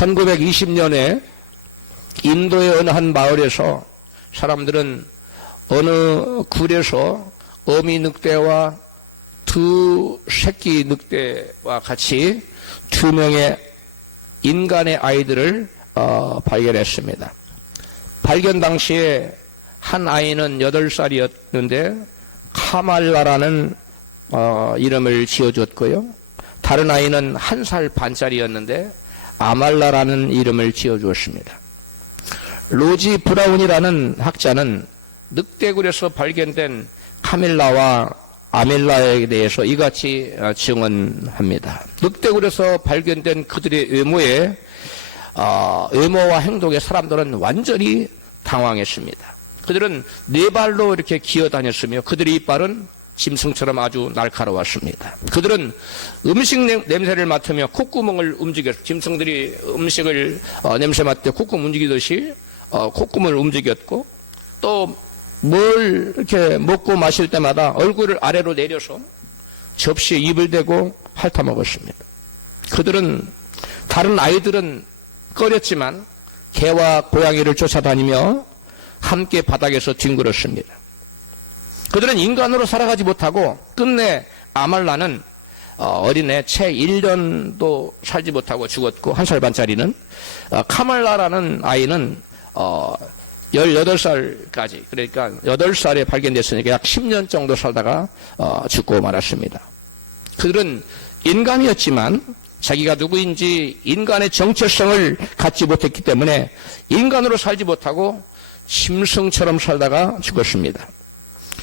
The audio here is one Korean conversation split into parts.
1920년에 인도의 어느 한 마을에서 사람들은 어느 굴에서 어미 늑대와 두 새끼 늑대와 같이 2명의 인간의 아이들을 발견했습니다. 발견 당시에 한 아이는 8살이었는데 카말라라는 이름을 지어줬고요. 다른 아이는 1살 반짜리였는데 아말라라는 이름을 지어주었습니다. 로지 브라운이라는 학자는 늑대굴에서 발견된 카밀라와 아멜라에 대해서 이같이 증언합니다. 늑대굴에서 발견된 그들의 외모와 행동에 사람들은 완전히 당황했습니다. 그들은 4발로 이렇게 기어다녔으며 그들의 이빨은 짐승처럼 아주 날카로웠습니다. 그들은 음식 냄새를 맡으며 콧구멍을 움직였고, 짐승들이 음식을 냄새 맡을 때 콧구멍 움직이듯이 콧구멍을 움직였고, 또 뭘 이렇게 먹고 마실 때마다 얼굴을 아래로 내려서 접시에 입을 대고 핥아먹었습니다. 그들은, 다른 아이들은 꺼렸지만 개와 고양이를 쫓아다니며 함께 바닥에서 뒹굴었습니다. 그들은 인간으로 살아가지 못하고 끝내 아말라는 어린애 채 1년도 살지 못하고 죽었고 1살 반짜리는, 카말라라는 아이는 18살까지, 그러니까 8살에 발견됐으니까 약 10년 정도 살다가 죽고 말았습니다. 그들은 인간이었지만 자기가 누구인지 인간의 정체성을 갖지 못했기 때문에 인간으로 살지 못하고 짐승처럼 살다가 죽었습니다.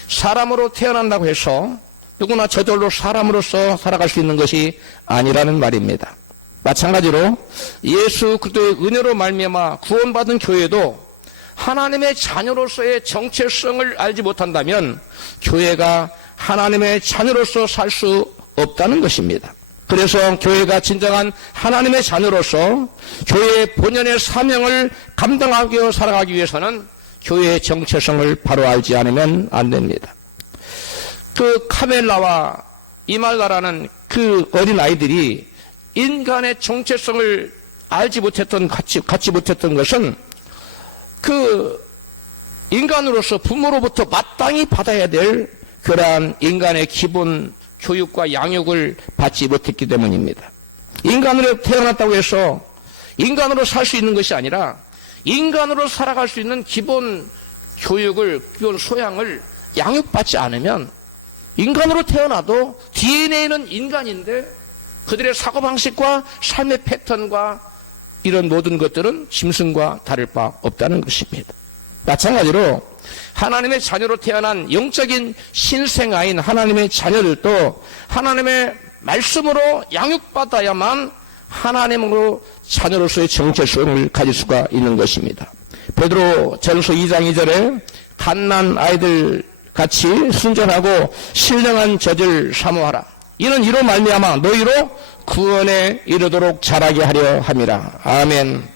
사람으로 태어난다고 해서 누구나 저절로 사람으로서 살아갈 수 있는 것이 아니라는 말입니다. 마찬가지로 예수 그리스도의 은혜로 말미암아 구원받은 교회도 하나님의 자녀로서의 정체성을 알지 못한다면 교회가 하나님의 자녀로서 살 수 없다는 것입니다. 그래서 교회가 진정한 하나님의 자녀로서 교회의 본연의 사명을 감당하고 살아가기 위해서는 교회의 정체성을 바로 알지 않으면 안 됩니다. 그 카멜라와 이말라라는 그 어린 아이들이 인간의 정체성을 알지 못했던, 갖지 못했던 것은 그 인간으로서 부모로부터 마땅히 받아야 될 그러한 인간의 기본 교육과 양육을 받지 못했기 때문입니다. 인간으로 태어났다고 해서 인간으로 살 수 있는 것이 아니라 인간으로 살아갈 수 있는 기본 교육을, 기본 소양을 양육받지 않으면 인간으로 태어나도 DNA는 인간인데 그들의 사고방식과 삶의 패턴과 이런 모든 것들은 짐승과 다를 바 없다는 것입니다. 마찬가지로 하나님의 자녀로 태어난 영적인 신생아인 하나님의 자녀들도 하나님의 말씀으로 양육받아야만 하나님으로 자녀로서의 정체성을 가질 수가 있는 것입니다. 베드로 전서 2장 2절에 갓난 아이들 같이 순전하고 신령한 젖을 사모하라. 이는 이로 말미암아 너희로 구원에 이르도록 자라게 하려 함이라. 아멘.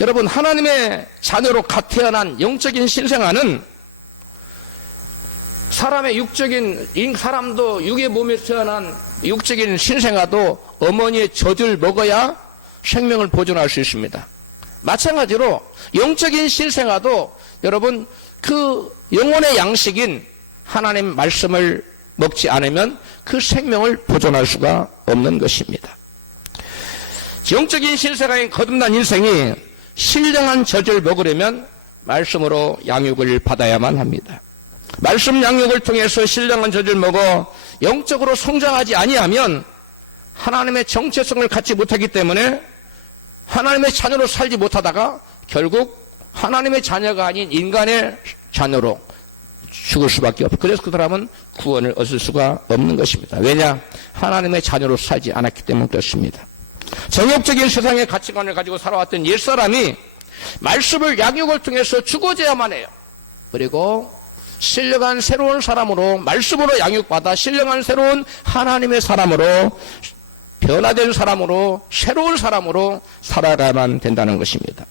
여러분, 하나님의 자녀로 갓 태어난 영적인 신생아는 사람의 사람도 육의 몸에 태어난 육적인 신생아도 어머니의 젖을 먹어야 생명을 보존할 수 있습니다. 마찬가지로 영적인 신생아도 여러분 그 영혼의 양식인 하나님 말씀을 먹지 않으면 그 생명을 보존할 수가 없는 것입니다. 영적인 신생아인 거듭난 인생이 신령한 젖을 먹으려면 말씀으로 양육을 받아야만 합니다. 말씀 양육을 통해서 신령한 젖을 먹어 영적으로 성장하지 아니하면 하나님의 정체성을 갖지 못하기 때문에 하나님의 자녀로 살지 못하다가 결국 하나님의 자녀가 아닌 인간의 자녀로 죽을 수밖에 없고, 그래서 그 사람은 구원을 얻을 수가 없는 것입니다. 왜냐? 하나님의 자녀로 살지 않았기 때문에 그렇습니다. 정욕적인 세상의 가치관을 가지고 살아왔던 옛사람이 말씀을 양육을 통해서 죽어져야만 해요. 그리고 신령한 새로운 사람으로, 말씀으로 양육받아 신령한 새로운 하나님의 사람으로, 변화된 사람으로, 새로운 사람으로 살아가야만 된다는 것입니다.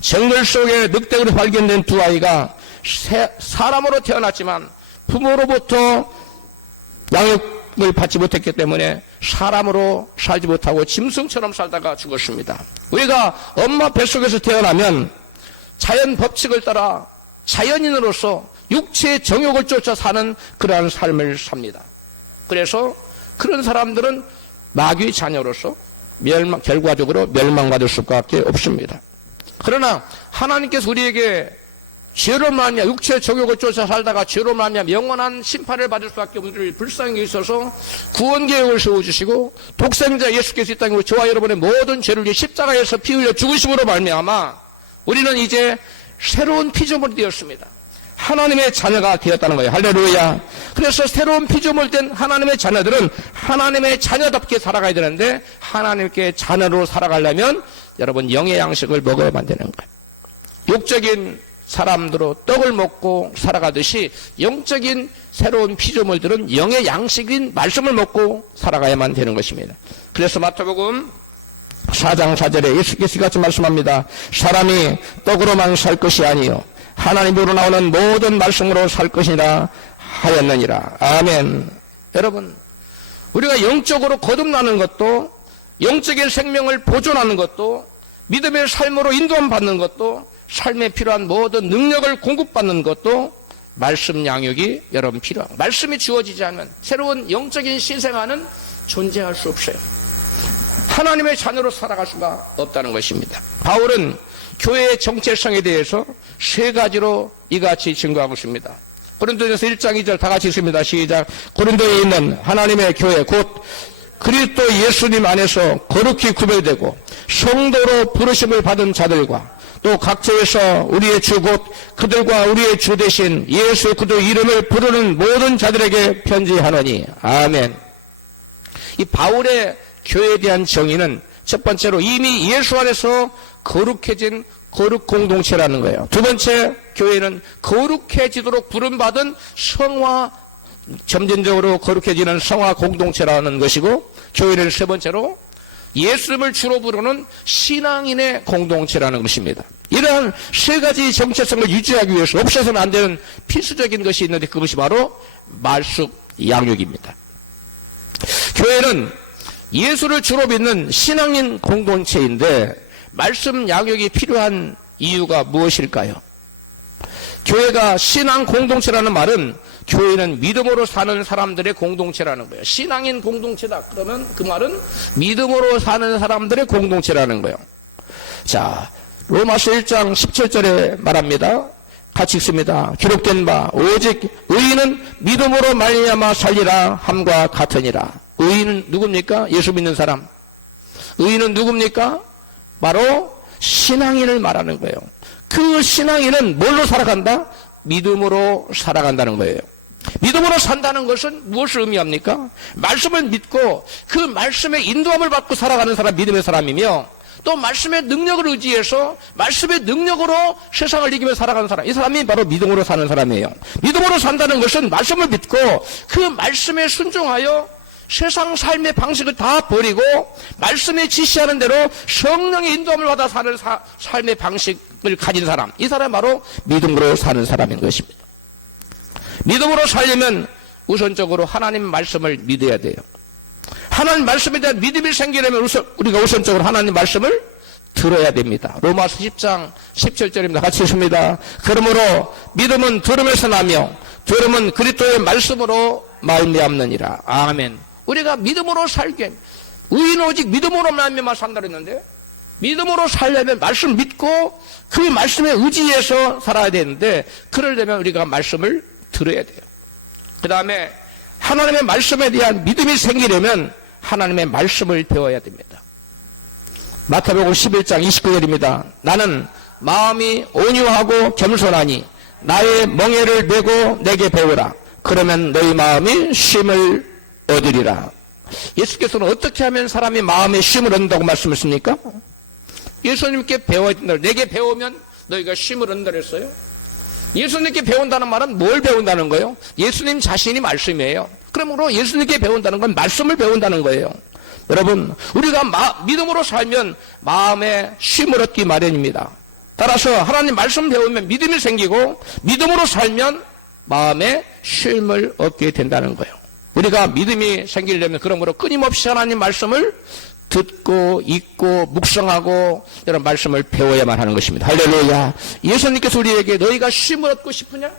정글 속에 늑대로 발견된 두 아이가 사람으로 태어났지만 부모로부터 받지 못했기 때문에 사람으로 살지 못하고 짐승처럼 살다가 죽었습니다. 우리가 엄마 뱃속에서 태어나면 자연 법칙을 따라 자연인으로서 육체의 정욕을 쫓아 사는 그러한 삶을 삽니다. 그래서 그런 사람들은 마귀의 자녀로서 결과적으로 멸망받을 수밖에 없습니다. 그러나 하나님께서 우리에게 죄로 말미암아 육체의 정욕을 쫓아 살다가 죄로 말미암아 영원한 심판을 받을 수밖에 없는 불쌍히 있어서 구원 계획을 세워주시고 독생자 예수께서 이 땅에 저와 여러분의 모든 죄를 위해 십자가에서 피 흘려 죽으심으로 말미암아 우리는 이제 새로운 피조물이 되었습니다. 하나님의 자녀가 되었다는 거예요. 할렐루야. 그래서 새로운 피조물 된 하나님의 자녀들은 하나님의 자녀답게 살아가야 되는데 하나님께 자녀로 살아가려면 여러분 영의 양식을 먹어야만 되는 거예요. 육적인 사람들로 떡을 먹고 살아가듯이 영적인 새로운 피조물들은 영의 양식인 말씀을 먹고 살아가야만 되는 것입니다. 그래서 마태복음 4장 4절에 예수께서 같이 말씀합니다. 사람이 떡으로만 살 것이 아니요 하나님으로 나오는 모든 말씀으로 살 것이라 하였느니라. 아멘. 여러분, 우리가 영적으로 거듭나는 것도 영적인 생명을 보존하는 것도 믿음의 삶으로 인도함 받는 것도 삶에 필요한 모든 능력을 공급받는 것도 말씀 양육이 여러분 필요합니다. 말씀이 주어지지 않으면 새로운 영적인 신생아는 존재할 수 없어요. 하나님의 자녀로 살아갈 수가 없다는 것입니다. 바울은 교회의 정체성에 대해서 세 가지로 이같이 증거하고 있습니다. 고린도전서 1장 2절 다 같이 읽습니다. 시작. 고린도에 있는 하나님의 교회 곧 그리스도 예수님 안에서 거룩히 구별되고 성도로 부르심을 받은 자들과 또 각처에서 우리의 주 곧 그들과 우리의 주 대신 예수 그리스도 이름을 부르는 모든 자들에게 편지하노니. 아멘. 이 바울의 교회에 대한 정의는 첫 번째로 이미 예수 안에서 거룩해진 거룩 공동체라는 거예요. 두 번째, 교회는 거룩해지도록 부름받은 성화, 점진적으로 거룩해지는 성화 공동체라는 것이고, 교회는 세 번째로 예수님을 주로 부르는 신앙인의 공동체라는 것입니다. 이러한 세 가지 정체성을 유지하기 위해서 없어서는 안 되는 필수적인 것이 있는데 그것이 바로 말씀 양육입니다. 교회는 예수를 주로 믿는 신앙인 공동체인데 말씀 양육이 필요한 이유가 무엇일까요? 교회가 신앙 공동체라는 말은 교회는 믿음으로 사는 사람들의 공동체라는 거예요. 신앙인 공동체다. 그러면 그 말은 믿음으로 사는 사람들의 공동체라는 거예요. 자, 로마서 1장 17절에 말합니다. 같이 읽습니다. 기록된 바 오직 의인은 믿음으로 말미암아 살리라 함과 같으니라. 의인은 누굽니까? 예수 믿는 사람. 의인은 누굽니까? 바로 신앙인을 말하는 거예요. 그 신앙인은 뭘로 살아간다? 믿음으로 살아간다는 거예요. 믿음으로 산다는 것은 무엇을 의미합니까? 말씀을 믿고 그 말씀의 인도함을 받고 살아가는 사람, 믿음의 사람이며 또 말씀의 능력을 의지해서 말씀의 능력으로 세상을 이기며 살아가는 사람, 이 사람이 바로 믿음으로 사는 사람이에요. 믿음으로 산다는 것은 말씀을 믿고 그 말씀에 순종하여 세상 삶의 방식을 다 버리고 말씀에 지시하는 대로 성령의 인도함을 받아 사는 삶의 방식을 가진 사람, 이 사람이 바로 믿음으로 사는 사람인 것입니다. 믿음으로 살려면 우선적으로 하나님 말씀을 믿어야 돼요. 하나님 말씀에 대한 믿음이 생기려면 우리가 우선적으로 하나님 말씀을 들어야 됩니다. 로마서 10장 17절입니다. 같이 읽습니다. 그러므로 믿음은 들음에서 나며 들음은 그리스도의 말씀으로 말미암느니라. 아멘. 우리가 믿음으로 살게, 의인 오직 믿음으로 말미암아 산다 그랬는데 믿음으로 살려면 말씀 믿고 그 말씀에 의지해서 살아야 되는데 그러려면 우리가 말씀을 들어야 돼요. 그 다음에 하나님의 말씀에 대한 믿음이 생기려면 하나님의 말씀을 배워야 됩니다. 마태복음 11장 29절입니다. 나는 마음이 온유하고 겸손하니 나의 멍에를 메고 내게 배우라. 그러면 너희 마음이 쉼을 얻으리라. 예수께서는 어떻게 하면 사람이 마음에 쉼을 얻는다고 말씀하십니까? 예수님께 배워야 된다. 내게 배우면 너희가 쉼을 얻는다 그랬어요. 예수님께 배운다는 말은 뭘 배운다는 거예요? 예수님 자신이 말씀이에요. 그러므로 예수님께 배운다는 건 말씀을 배운다는 거예요. 여러분, 우리가 믿음으로 살면 마음에 쉼을 얻기 마련입니다. 따라서 하나님 말씀 배우면 믿음이 생기고 믿음으로 살면 마음에 쉼을 얻게 된다는 거예요. 우리가 믿음이 생기려면 그러므로 끊임없이 하나님 말씀을 듣고 읽고 묵상하고 이런 말씀을 배워야만 하는 것입니다. 할렐루야. 예수님께서 우리에게 너희가 쉼을 얻고 싶으냐?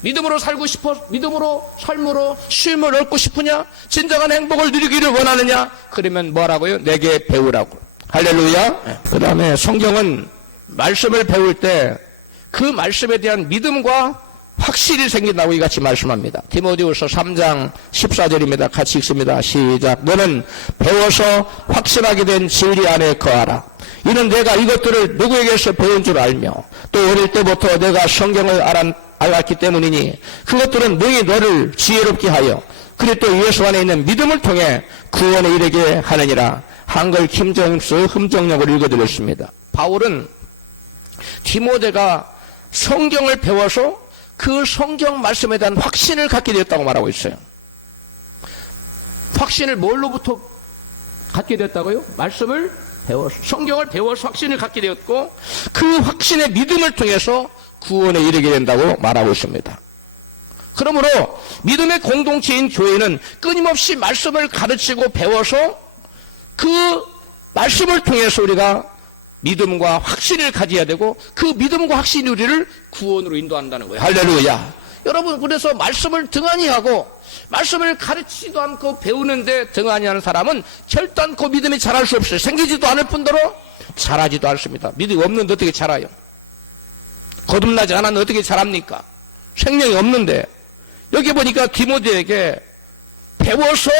믿음으로 살고 싶어? 믿음으로 삶으로 쉼을 얻고 싶으냐? 진정한 행복을 누리기를 원하느냐? 그러면 뭐라고요? 내게 배우라고. 할렐루야. 그 다음에 성경은 말씀을 배울 때 그 말씀에 대한 믿음과 확실히 생긴다고 이같이 말씀합니다. 디모데후서 3장 14절입니다. 같이 읽습니다. 시작. 너는 배워서 확실하게 된 진리 안에 거하라. 이는 내가 이것들을 누구에게서 배운 줄 알며 또 어릴 때부터 내가 성경을 알았기 때문이니 그것들은 능히 너를 지혜롭게 하여 그리스도 예수 안에 있는 믿음을 통해 구원에 이르게 하느니라. 한글 김정수 흠정역을 읽어드렸습니다. 바울은 디모데가 성경을 배워서 그 성경 말씀에 대한 확신을 갖게 되었다고 말하고 있어요. 확신을 뭘로부터 갖게 되었다고요? 말씀을 배워서, 성경을 배워서 확신을 갖게 되었고 그 확신의 믿음을 통해서 구원에 이르게 된다고 말하고 있습니다. 그러므로 믿음의 공동체인 교회는 끊임없이 말씀을 가르치고 배워서 그 말씀을 통해서 우리가 믿음과 확신을 가져야 되고 그 믿음과 확신이 우리를 구원으로 인도한다는 거예요. 할렐루야. 여러분, 그래서 말씀을 등한히 하고 말씀을 가르치지도 않고 배우는데 등한히 하는 사람은 결단코 믿음이 자랄 수 없어요. 생기지도 않을 뿐더러 자라지도 않습니다. 믿음이 없는데 어떻게 자라요? 거듭나지 않았는데 어떻게 자랍니까? 생명이 없는데. 여기 보니까 디모데에게 배워서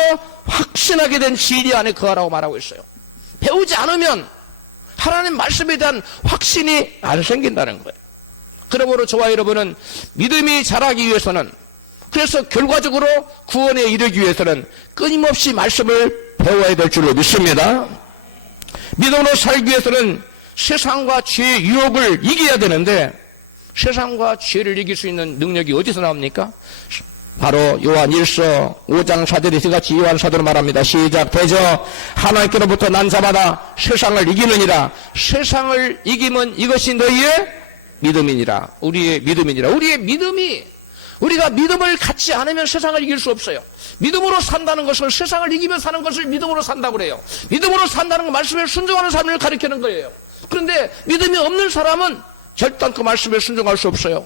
확신하게 된 진리 안에 거하라고 말하고 있어요. 배우지 않으면 하나님 말씀에 대한 확신이 안 생긴다는 거예요. 그러므로 저와 여러분은 믿음이 자라기 위해서는, 그래서 결과적으로 구원에 이르기 위해서는 끊임없이 말씀을 배워야 될 줄로 믿습니다. 믿음으로 살기 위해서는 세상과 죄의 유혹을 이겨야 되는데 세상과 죄를 이길 수 있는 능력이 어디서 나옵니까? 바로 요한 1서 5장 4절에 이같이 요한 사도로 말합니다. 시작. 대저 하나님께로부터 난 자마다 세상을 이기느니라. 세상을 이기면 이것이 너희의 믿음이니라. 우리의 믿음이니라. 우리의 믿음이, 우리가 믿음을 갖지 않으면 세상을 이길 수 없어요. 믿음으로 산다는 것은 세상을 이기며 사는 것을 믿음으로 산다고 그래요. 믿음으로 산다는 건 말씀에 순종하는 삶을 가리키는 거예요. 그런데 믿음이 없는 사람은 결단코 말씀에 순종할 수 없어요.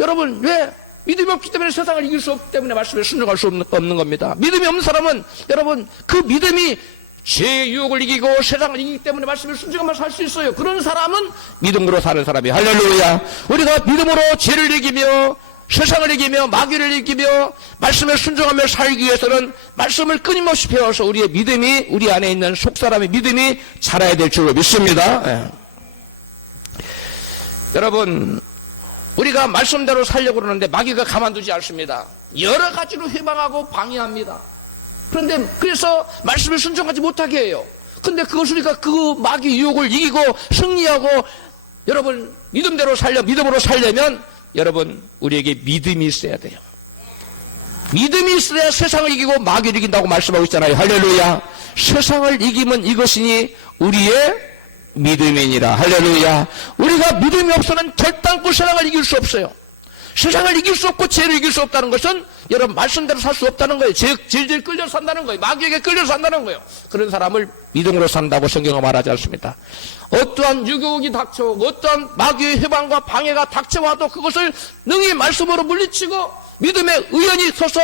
여러분, 왜? 믿음이 없기 때문에 세상을 이길 수 없기 때문에 말씀에 순종할 수 없는 겁니다. 믿음이 없는 사람은 여러분 그 믿음이 죄의 유혹을 이기고 세상을 이기기 때문에 말씀에 순종하면 살 수 있어요. 그런 사람은 믿음으로 사는 사람이에요. 할렐루야. 우리가 믿음으로 죄를 이기며 세상을 이기며 마귀를 이기며 말씀에 순종하며 살기 위해서는 말씀을 끊임없이 배워서 우리의 믿음이, 우리 안에 있는 속사람의 믿음이 자라야 될 줄로 믿습니다. 네. 여러분, 우리가 말씀대로 살려고 그러는데 마귀가 가만두지 않습니다. 여러 가지로 회방하고 방해합니다. 그런데 그래서 말씀을 순종하지 못하게 해요. 그런데 그것을 우리가 그 마귀 유혹을 이기고 승리하고 여러분 믿음대로 믿음으로 살려면 여러분 우리에게 믿음이 있어야 돼요. 믿음이 있어야 세상을 이기고 마귀를 이긴다고 말씀하고 있잖아요. 할렐루야. 세상을 이기면 이것이니 우리의 믿음이니라. 할렐루야. 우리가 믿음이 없어는 결단코 세상을 이길 수 없어요. 세상을 이길 수 없고 죄를 이길 수 없다는 것은 여러분 말씀대로 살 수 없다는 거예요. 질질 끌려 산다는 거예요. 마귀에게 끌려 산다는 거예요. 그런 사람을 믿음으로 산다고 성경은 말하지 않습니다. 어떠한 유혹이 닥쳐오고 어떠한 마귀의 회방과 방해가 닥쳐와도 그것을 능히 말씀으로 물리치고 믿음의 의연이 서서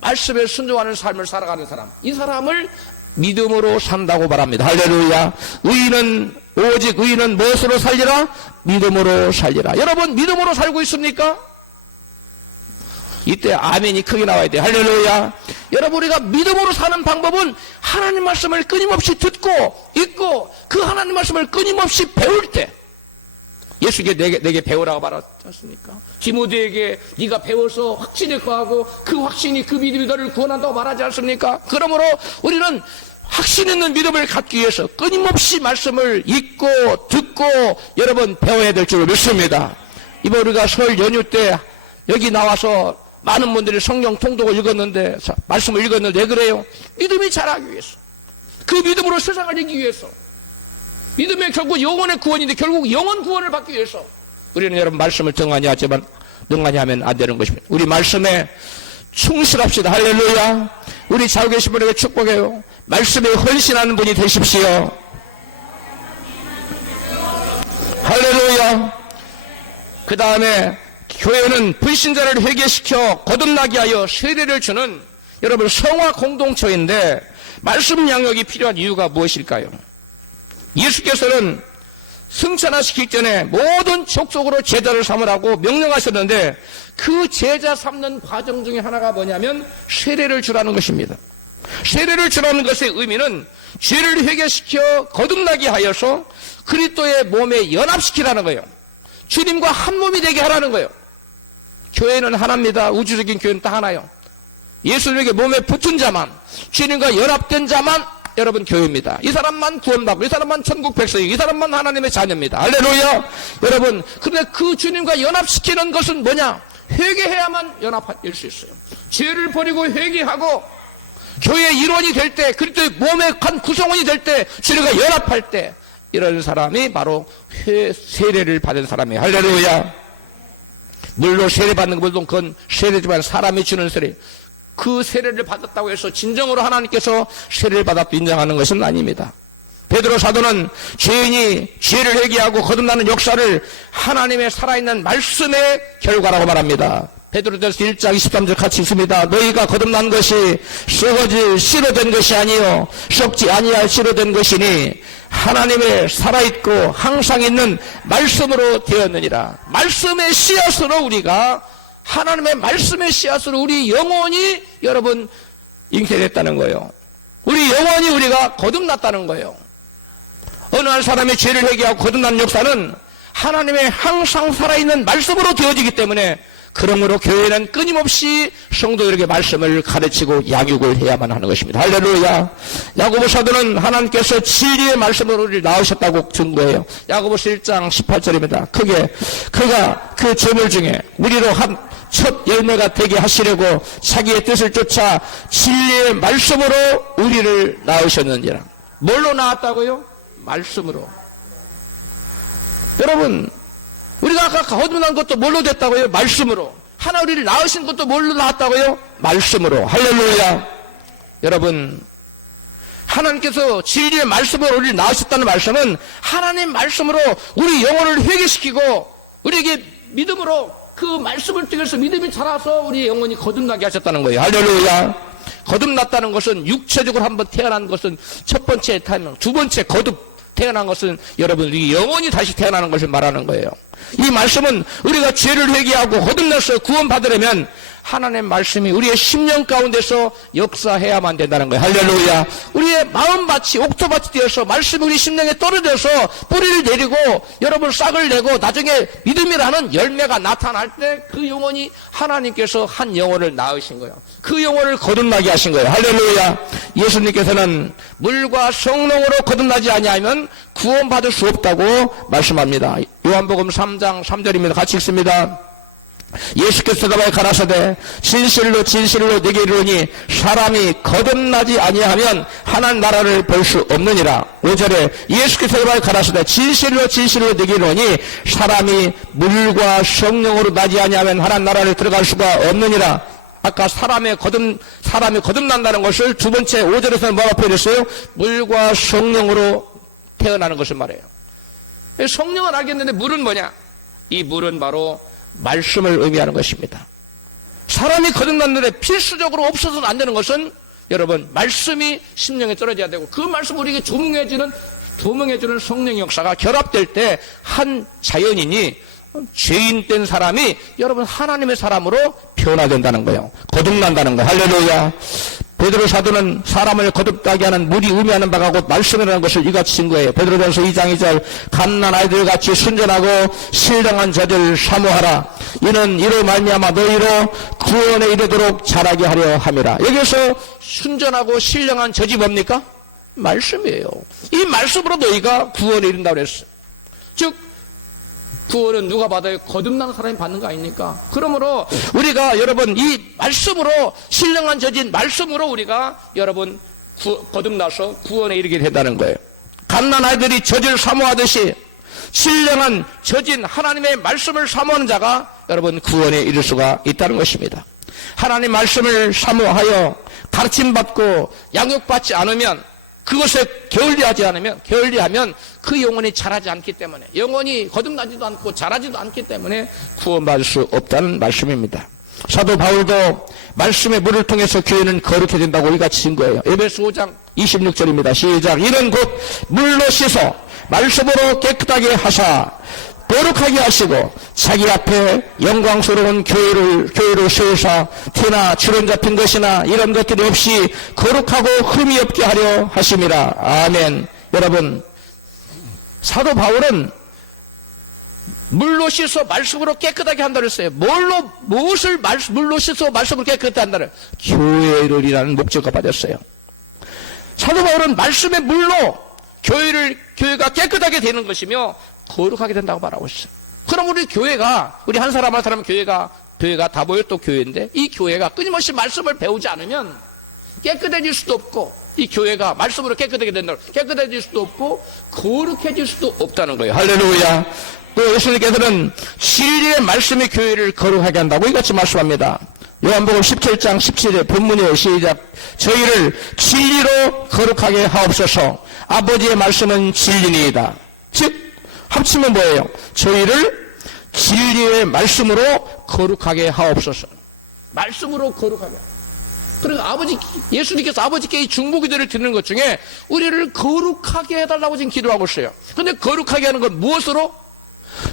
말씀에 순종하는 삶을 살아가는 사람, 이 사람을 믿음으로 산다고 말합니다. 할렐루야. 오직 의인은 무엇으로 살리라? 믿음으로 살리라. 여러분 믿음으로 살고 있습니까? 이때 아멘이 크게 나와야 돼요. 할렐루야. 여러분 우리가 믿음으로 사는 방법은 하나님 말씀을 끊임없이 듣고 읽고 그 하나님 말씀을 끊임없이 배울 때, 예수께 내게 배우라고 말하지 않습니까? 디모데에게 네가 배워서 확신에 거하고 그 확신이, 그 믿음이 너를 구원한다고 말하지 않습니까? 그러므로 우리는 확신 있는 믿음을 갖기 위해서 끊임없이 말씀을 읽고 듣고 여러분 배워야 될 줄 믿습니다. 이번 우리가 설 연휴 때 여기 나와서 많은 분들이 성경 통독을 읽었는데, 말씀을 읽었는데 왜 그래요? 믿음이 자라기 위해서, 그 믿음으로 세상을 이기기 위해서, 믿음의 결국 영혼의 구원인데 결국 영혼 구원을 받기 위해서 우리는 여러분 말씀을 등한히 하지만 능한히 하면 안 되는 것입니다. 우리 말씀에 충실합시다. 할렐루야. 우리 자고 계신 분에게 축복해요. 말씀에 헌신하는 분이 되십시오. 할렐루야. 그 다음에 교회는 불신자를 회개시켜 거듭나게 하여 세례를 주는 여러분 성화 공동체인데 말씀 양육이 필요한 이유가 무엇일까요? 예수께서는 승천하시기 전에 모든 족속으로 제자를 삼으라고 명령하셨는데 그 제자 삼는 과정 중에 하나가 뭐냐면 세례를 주라는 것입니다. 세례를 주라는 것의 의미는 죄를 회개시켜 거듭나게 하여서 그리스도의 몸에 연합시키라는 거예요. 주님과 한 몸이 되게 하라는 거예요. 교회는 하나입니다. 우주적인 교회는 딱 하나요. 예수님에게 몸에 붙은 자만, 주님과 연합된 자만 여러분 교회입니다. 이 사람만 구원받고 이 사람만 천국 백성이고 이 사람만 하나님의 자녀입니다. 할렐루야. 여러분, 그런데 그 주님과 연합시키는 것은 뭐냐? 회개해야만 연합할 수 있어요. 죄를 버리고 회개하고 교회의 일원이 될 때, 그리스도의 몸의 한 구성원이 될 때, 주님과 연합할 때 이런 사람이 바로 세례를 받은 사람이에요. 할렐루야. 물로 세례받는 것, 물론 그건 세례지만 사람이 주는 세례. 그 세례를 받았다고 해서 진정으로 하나님께서 세례를 받았다고 인정하는 것은 아닙니다. 베드로 사도는 죄인이 죄를 회개하고 거듭나는 역사를 하나님의 살아있는 말씀의 결과라고 말합니다. 베드로전서 1장 23절 같이 있습니다. 너희가 거듭난 것이 썩어질 씨로 된 것이 아니요 썩지 아니할 씨로 된 것이니 하나님의 살아있고 항상 있는 말씀으로 되었느니라. 말씀의 씨앗으로 우리가 하나님의 말씀의 씨앗으로 우리 영혼이 여러분 잉태됐다는 거예요. 우리 영혼이 우리가 거듭났다는 거예요. 어느 한 사람의 죄를 회개하고 거듭난 역사는 하나님의 항상 살아있는 말씀으로 되어지기 때문에 그러므로 교회는 끊임없이 성도들에게 말씀을 가르치고 양육을 해야만 하는 것입니다. 할렐루야. 야고보 사도는 하나님께서 진리의 말씀으로 우리를 낳으셨다고 증거해요. 야고보서 1장 18절입니다. 그가 그 재물 중에 우리로 한 첫 열매가 되게 하시려고 자기의 뜻을 쫓아 진리의 말씀으로 우리를 낳으셨느니라. 뭘로 낳았다고요? 말씀으로. 여러분, 우리가 아까 거듭난 것도 뭘로 됐다고요? 말씀으로. 하나 우리를 낳으신 것도 뭘로 낳았다고요? 말씀으로. 할렐루야. 여러분, 하나님께서 진리의 말씀으로 우리를 낳으셨다는 말씀은 하나님 말씀으로 우리 영혼을 회개시키고 우리에게 믿음으로 그 말씀을 통해서 믿음이 자라서 우리 영혼이 거듭나게 하셨다는 거예요. 할렐루야. 거듭났다는 것은 육체적으로 한번 태어난 것은 첫 번째 태어난, 두 번째 태어난 것은 여러분 우리 영혼이 다시 태어나는 것을 말하는 거예요. 이 말씀은 우리가 죄를 회개하고 거듭나서 구원받으려면 하나님의 말씀이 우리의 심령 가운데서 역사해야만 된다는 거예요. 할렐루야. 우리의 마음밭이 옥토밭이 되어서 말씀이 우리 심령에 떨어져서 뿌리를 내리고 여러분 싹을 내고 나중에 믿음이라는 열매가 나타날 때 그 영혼이 하나님께서 한 영혼을 낳으신 거예요. 그 영혼을 거듭나게 하신 거예요. 할렐루야. 예수님께서는 물과 성령으로 거듭나지 아니하면 구원받을 수 없다고 말씀합니다. 요한복음 3장 3절입니다. 같이 읽습니다. 예수께서 대답하여 가라사대 진실로 진실로 네게 이르노니 사람이 거듭나지 아니하면 하나님 나라를 볼 수 없느니라. 5절에 예수께서 대답하여 가라사대 진실로 진실로 네게 이르노니 사람이 물과 성령으로 나지 아니하면 하나님 나라를 들어갈 수가 없느니라. 아까 사람이 거듭난다는 것을 두 번째 5절에서는 뭐라고 표현했어요? 물과 성령으로 태어나는 것을 말해요. 성령은 알겠는데 물은 뭐냐? 이 물은 바로 말씀을 의미하는 것입니다. 사람이 거듭났는데 필수적으로 없어서는 안 되는 것은 여러분 말씀이 심령에 떨어져야 되고 그 말씀 우리에게 조명해주는 성령 역사가 결합될 때 한 자연인이 죄인된 사람이 여러분 하나님의 사람으로 변화된다는 거예요. 거듭난다는 거예요. 할렐루야. 베드로 사도는 사람을 거듭나게 하는 물이 의미하는 바가 곧 말씀이라는 것을 이같이 증거해요. 베드로전서 2장 2절 갓난 아이들 같이 순전하고 신령한 자들 사모하라. 이는 이로 말미암아 너희로 구원에 이르도록 자라게 하려 함이라. 여기서 순전하고 신령한 저지 뭡니까? 말씀이에요. 이 말씀으로 너희가 구원에 이른다고 그랬어요. 즉 구원은 누가 받아요? 거듭난 사람이 받는 거 아닙니까? 그러므로 우리가 여러분 이 말씀으로 신령한 저진 말씀으로 우리가 여러분 거듭나서 구원에 이르게 된다는 거예요. 갓난 아이들이 젖을 사모하듯이 신령한 저진 하나님의 말씀을 사모하는 자가 여러분 구원에 이를 수가 있다는 것입니다. 하나님 말씀을 사모하여 가르침받고 양육받지 않으면, 그것에 게을리하면 그 영혼이 자라지 않기 때문에, 영혼이 거듭나지도 않고 자라지도 않기 때문에 구원받을 수 없다는 말씀입니다. 사도 바울도 말씀의 물을 통해서 교회는 거룩해진다고 이같이 진 거예요. 에베소 5장 26절입니다. 시작. 이는 곧 물로 씻어 말씀으로 깨끗하게 하사 거룩하게 하시고 자기 앞에 영광스러운 교회로 세우사 티나 주름 잡힌 것이나 이런 것들이 없이 거룩하고 흠이 없게 하려 하심이라. 아멘. 여러분, 사도 바울은 물로 씻어 말씀으로 깨끗하게 한다고 했어요. 무엇을 물로 씻어 말씀으로 깨끗하게 한다는? 교회를이라는 목적을 받았어요. 사도 바울은 말씀의 물로 교회가 깨끗하게 되는 것이며 거룩하게 된다고 말하고 있어요. 그럼 우리 한 사람 한 사람 교회가 다 모여 또 교회인데, 이 교회가 끊임없이 말씀을 배우지 않으면 깨끗해질 수도 없고, 이 교회가 말씀으로 깨끗해질 수도 없고 거룩해질 수도 없다는 거예요. 할렐루야. 또 예수님께서는 진리의 말씀이 교회를 거룩하게 한다고 이같이 말씀합니다. 요한복음 17장 17절 본문이에요. 시작. 저희를 진리로 거룩하게 하옵소서. 아버지의 말씀은 진리니이다. 즉 합치면 뭐예요? 저희를 진리의 말씀으로 거룩하게 하옵소서. 말씀으로 거룩하게. 그러니까 예수님께서 아버지께 이 중보기도를 드리는 것 중에 우리를 거룩하게 해달라고 지금 기도하고 있어요. 근데 거룩하게 하는 건 무엇으로?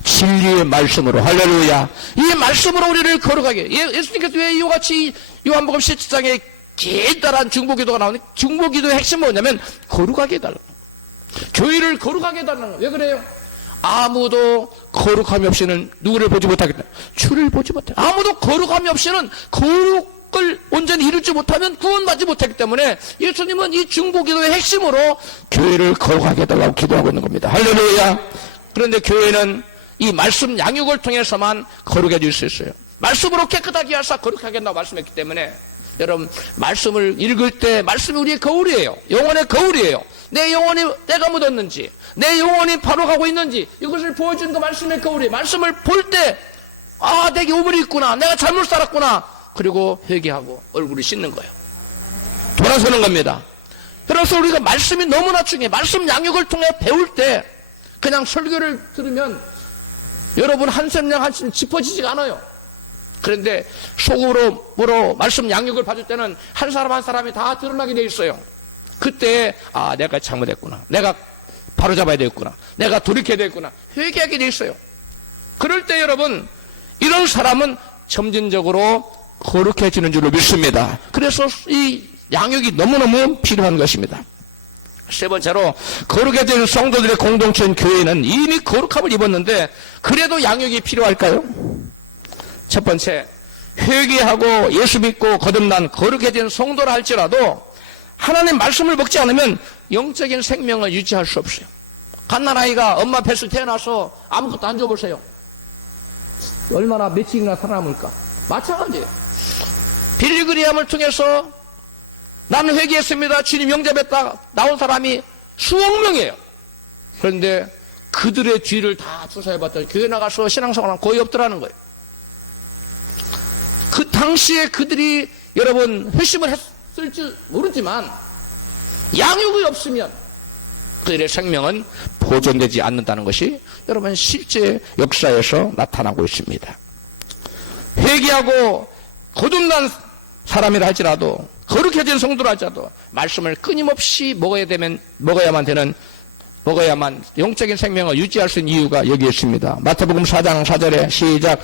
진리의 말씀으로. 할렐루야. 이 말씀으로 우리를 거룩하게. 예수님께서 왜 이와 같이 요한복음 17장에 길다란 중보기도가 나오는데, 중보기도의 핵심은 뭐냐면 거룩하게 해달라는 거예요. 교회를 거룩하게 해달라는 거예요. 왜 그래요? 아무도 거룩함이 없이는 누구를 보지 못하겠다. 주를 보지 못해. 아무도 거룩함이 없이는 거룩을 온전히 이루지 못하면 구원받지 못하기 때문에 예수님은 이 중보기도의 핵심으로 교회를 거룩하게 해달라고 기도하고 있는 겁니다. 할렐루야. 그런데 교회는 이 말씀 양육을 통해서만 거룩해질 수 있어요. 말씀으로 깨끗하게 하사 거룩하게 한다고 말씀했기 때문에, 여러분, 말씀을 읽을 때 말씀이 우리의 거울이에요. 영혼의 거울이에요. 내 영혼이 때가 묻었는지, 내 영혼이 바로 가고 있는지, 이것을 보여주는 그 말씀의 거울이에요. 말씀을 볼 때, 내게 오물이 있구나, 내가 잘못 살았구나, 그리고 회개하고 얼굴을 씻는 거예요. 돌아서는 겁니다. 그래서 우리가 말씀이 너무나 중요해요. 말씀 양육을 통해 배울 때 그냥 설교를 들으면 여러분 한 생명 한심 짚어지지가 않아요. 그런데 속으로 말씀 양육을 받을 때는 한 사람 한 사람이 다 드러나게 돼 있어요. 그때 내가 잘못했구나, 내가 바로잡아야 되겠구나, 내가 돌이켜야 되겠구나, 회개하게 돼 있어요. 그럴 때 여러분, 이런 사람은 점진적으로 거룩해지는 줄로 믿습니다. 그래서 이 양육이 너무너무 필요한 것입니다. 세 번째로, 거룩해진 성도들의 공동체인 교회는 이미 거룩함을 입었는데 그래도 양육이 필요할까요? 첫 번째, 회개하고 예수 믿고 거듭난 거룩해진 성도라 할지라도 하나님 말씀을 먹지 않으면 영적인 생명을 유지할 수 없어요. 갓난아이가 엄마 뱃속에 태어나서 아무것도 안 줘보세요. 얼마나 며칠이나 살아남을까? 마찬가지예요. 빌리그리암을 통해서 나는 회개했습니다, 주님 영접했다 나온 사람이 수억 명이에요. 그런데 그들의 뒤를 다 조사해봤더니 교회 나가서 신앙생활은 거의 없더라는 거예요. 그 당시에 그들이 여러분 회심을 했을지 모르지만 양육이 없으면 그들의 생명은 보존되지 않는다는 것이 여러분 실제 역사에서 나타나고 있습니다. 회개하고 거듭난 사람이라 할지라도, 거룩해진 성도라 할지라도 말씀을 끊임없이 먹어야만 영적인 생명을 유지할 수 있는 이유가 여기 있습니다. 마태복음 4장 4절에 시작.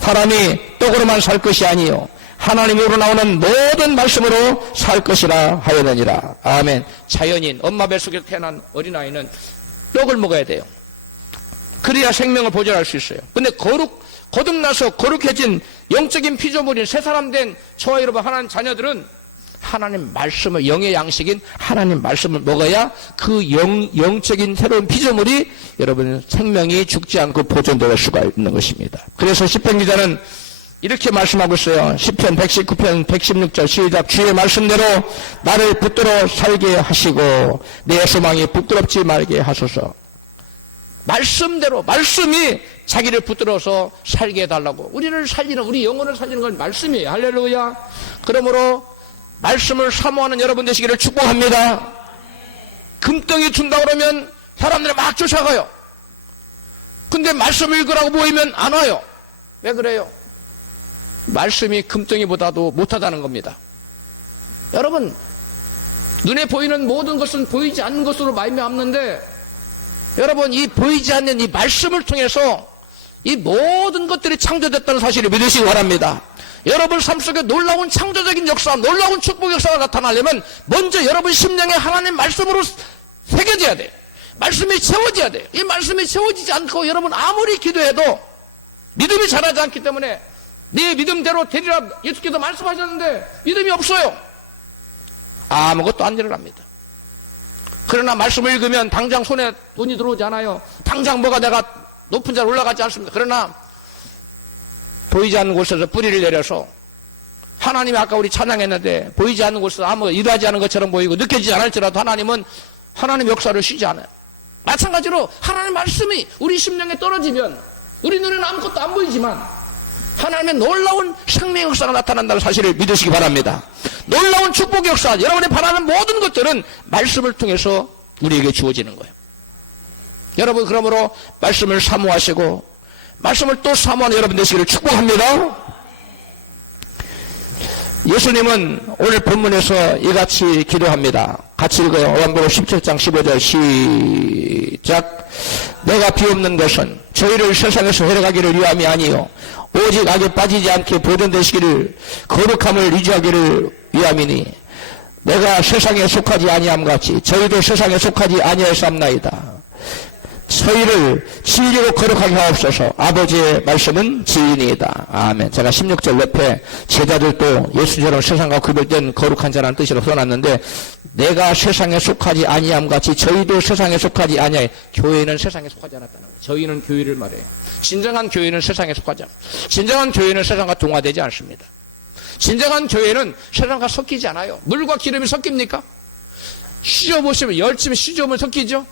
사람이 떡으로만 살 것이 아니요 하나님으로 나오는 모든 말씀으로 살 것이라 하였느니라. 아멘. 자연인, 엄마 뱃속에서 태어난 어린아이는 떡을 먹어야 돼요. 그래야 생명을 보존할 수 있어요. 근데 거듭나서 거룩해진 영적인 피조물인 새 사람 된 저와 여러분 하나님 자녀들은 하나님 말씀을, 영의 양식인 하나님 말씀을 먹어야 그 영적인 새로운 피조물이 여러분 생명이 죽지 않고 보존될 수가 있는 것입니다. 그래서 시편 기자는 이렇게 말씀하고 있어요. 시편 119편 116절 시작. 주의 말씀대로 나를 붙들어 살게 하시고 내 소망이 부끄럽지 말게 하소서. 말씀대로, 말씀이 자기를 붙들어서 살게 해달라고. 우리를 살리는, 우리 영혼을 살리는 건 말씀이에요. 할렐루야. 그러므로 말씀을 사모하는 여러분 되시기를 축복합니다. 금덩이 준다 그러면 사람들이 막 쫓아가요. 근데 말씀 읽으라고 모이면 안 와요. 왜 그래요? 말씀이 금덩이보다도 못하다는 겁니다. 여러분, 눈에 보이는 모든 것은 보이지 않는 것으로 말미암는데, 여러분, 이 보이지 않는 이 말씀을 통해서 이 모든 것들이 창조됐다는 사실을 믿으시기 바랍니다. 여러분 삶 속에 놀라운 창조적인 역사, 놀라운 축복 역사가 나타나려면 먼저 여러분 심령에 하나님 말씀으로 새겨져야 돼요. 말씀이 채워져야 돼요. 이 말씀이 채워지지 않고 여러분 아무리 기도해도 믿음이 자라지 않기 때문에 네 믿음대로 되리라 예수께서 말씀하셨는데 믿음이 없어요. 아무것도 안 일어납니다. 그러나 말씀을 읽으면 당장 손에 돈이 들어오지 않아요. 당장 뭐가 내가 높은 자로 올라가지 않습니다. 그러나 보이지 않는 곳에서 뿌리를 내려서 하나님이 아까 우리 찬양했는데 보이지 않는 곳에서 아무 일하지 않은 것처럼 보이고 느껴지지 않을지라도 하나님은 하나님 역사를 쉬지 않아요. 마찬가지로 하나님 말씀이 우리 심령에 떨어지면 우리 눈에는 아무것도 안 보이지만 하나님의 놀라운 생명 역사가 나타난다는 사실을 믿으시기 바랍니다. 놀라운 축복 역사, 여러분이 바라는 모든 것들은 말씀을 통해서 우리에게 주어지는 거예요. 여러분, 그러므로 말씀을 사모하시고 말씀을 또 사모하는 여러분 되시기를 축복합니다. 예수님은 오늘 본문에서 이같이 기도합니다. 같이 읽어요. 요한복음 17장 15절 시작. 내가 비옵는 것은 저희를 세상에서 데려가기를 위함이 아니요 오직 악에 빠지지 않게 보존되시기를 거룩함을 유지하기를 위함이니 내가 세상에 속하지 아니함 같이 저희도 세상에 속하지 아니하였사옵나이다. 저희를 진리로 거룩하게 하옵소서. 아버지의 말씀은 진리이다. 아멘. 제가 16절 옆에 제자들도 예수처럼 세상과 구별된 거룩한 자라는 뜻으로 써놨는데 내가 세상에 속하지 아니함 같이 저희도 세상에 속하지 아니하여. 교회는 세상에 속하지 않았다는 거예요. 저희는 교회를 말해요. 진정한 교회는 세상에 속하지 않아요. 진정한 교회는 세상과 동화되지 않습니다. 진정한 교회는 세상과 섞이지 않아요. 물과 기름이 섞입니까? 휘저어보시면 열심히 휘저으면 섞이죠.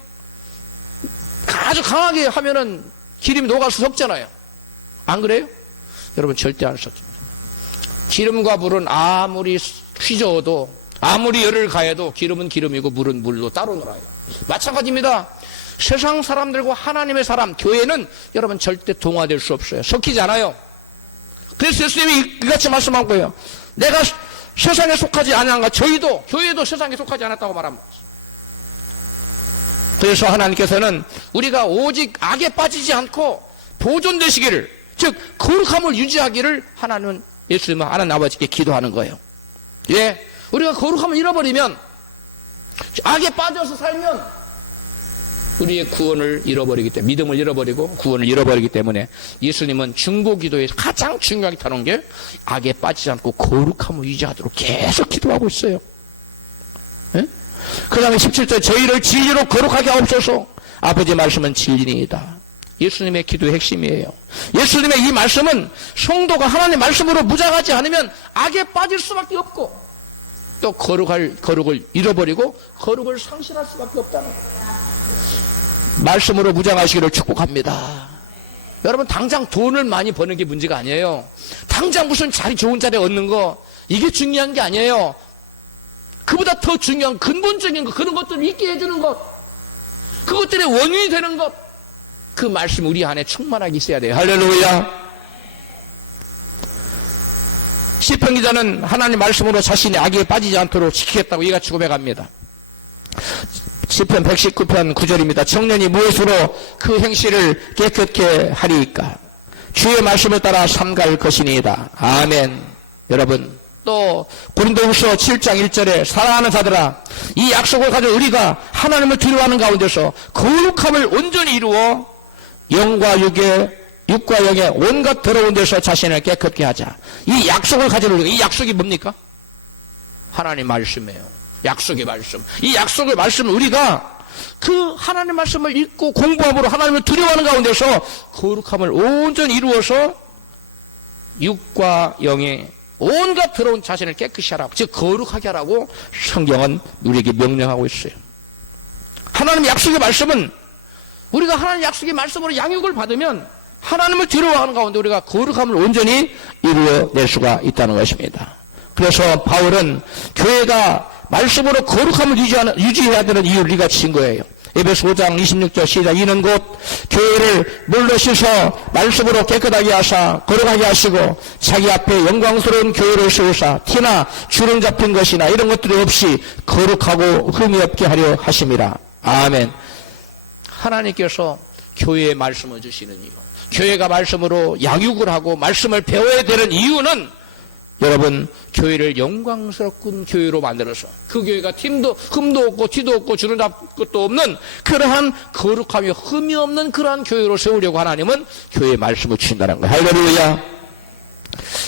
아주 강하게 하면은 기름이 녹아서 섞잖아요. 안 그래요? 여러분 절대 안 섞입니다. 기름과 물은 아무리 휘저어도 아무리 열을 가해도 기름은 기름이고 물은 물로 따로 놀아요. 마찬가지입니다. 세상 사람들과 하나님의 사람, 교회는 여러분 절대 동화될 수 없어요. 섞이지 않아요. 그래서 예수님이 이같이 말씀한 거예요. 내가 세상에 속하지 않았는가 저희도 교회도 세상에 속하지 않았다고 말합니다. 그래서 하나님께서는 우리가 오직 악에 빠지지 않고 보존되시기를, 즉 거룩함을 유지하기를 하나님은 예수님은 하나님 아버지께 기도하는 거예요. 예, 우리가 거룩함을 잃어버리면, 악에 빠져서 살면 우리의 구원을 잃어버리기 때문에, 믿음을 잃어버리고 구원을 잃어버리기 때문에 예수님은 중보기도에서 가장 중요하게 다룬 게 악에 빠지지 않고 거룩함을 유지하도록 계속 기도하고 있어요. 예? 그 다음에 17절 저희를 진리로 거룩하게 하옵소서. 아버지의 말씀은 진리이다. 예수님의 기도의 핵심이에요. 예수님의 이 말씀은 성도가 하나님의 말씀으로 무장하지 않으면 악에 빠질 수밖에 없고 또 거룩을 잃어버리고 거룩을 상실할 수밖에 없다는 거예요. 말씀으로 무장하시기를 축복합니다. 여러분 당장 돈을 많이 버는 게 문제가 아니에요. 당장 무슨 좋은 자리 얻는 거 이게 중요한 게 아니에요. 그보다 더 중요한 근본적인 것, 그런 것들을 있게 해주는 것, 그것들의 원인이 되는 것, 그 말씀 우리 안에 충만하게 있어야 돼요. 할렐루야. 시편 기자는 하나님 말씀으로 자신이 악에 빠지지 않도록 지키겠다고 이같이 고백합니다. 시편 119편 9절입니다. 청년이 무엇으로 그 행실을 깨끗게 하리이까? 주의 말씀을 따라 삼갈 것이니이다. 아멘. 여러분, 또 고린도후서 7장 1절에 사랑하는 자들아 이 약속을 가지고 우리가 하나님을 두려워하는 가운데서 거룩함을 온전히 이루어 영과 육과 영의 온갖 더러운 데서 자신을 깨끗게 하자. 이 약속을 가지고 우리가, 이 약속이 뭡니까? 하나님 말씀이에요. 약속의 말씀. 이 약속의 말씀을 우리가 그 하나님 말씀을 읽고 공부함으로 하나님을 두려워하는 가운데서 거룩함을 온전히 이루어서 육과 영의 온갖 더러운 자신을 깨끗이 하라고, 즉 거룩하게 하라고 성경은 우리에게 명령하고 있어요. 하나님의 약속의 말씀은 우리가 하나님의 약속의 말씀으로 양육을 받으면 하나님을 두려워하는 가운데 우리가 거룩함을 온전히 이루어낼 수가 있다는 것입니다. 그래서 바울은 교회가 말씀으로 거룩함을 유지해야 되는 이유를 우리가 친 거예요. 에베소 5장 26절 시작. 이는 곧 교회를 물로 씻어 말씀으로 깨끗하게 하사 거룩하게 하시고 자기 앞에 영광스러운 교회를 세우사 티나 주름 잡힌 것이나 이런 것들이 없이 거룩하고 흠이 없게 하려 하심이라. 아멘. 하나님께서 교회에 말씀을 주시는 이유, 교회가 말씀으로 양육을 하고 말씀을 배워야 되는 이유는 여러분, 교회를 영광스럽군 교회로 만들어서 그 교회가 흠도 없고 티도 없고 주름 잡은 것도 없는 그러한 거룩하며 흠이 없는 그러한 교회로 세우려고 하나님은 교회에 말씀을 주신다는 거예요. 할렐루야.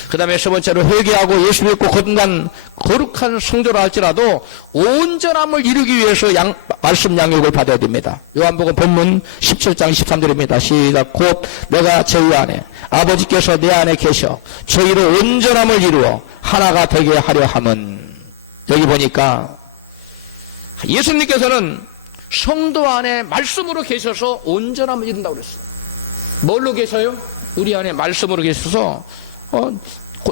그 다음에 세 번째로 회개하고 예수 믿고 거듭난 거룩한 성도라 할지라도 온전함을 이루기 위해서 말씀 양육을 받아야 됩니다. 요한복음 본문 17장 13절입니다. 시작. 곧 내가 저희 안에 아버지께서 내 안에 계셔 저희로 온전함을 이루어 하나가 되게 하려 함은. 여기 보니까 예수님께서는 성도 안에 말씀으로 계셔서 온전함을 이룬다고 그랬어요. 뭘로 계셔요? 우리 안에 말씀으로 계셔서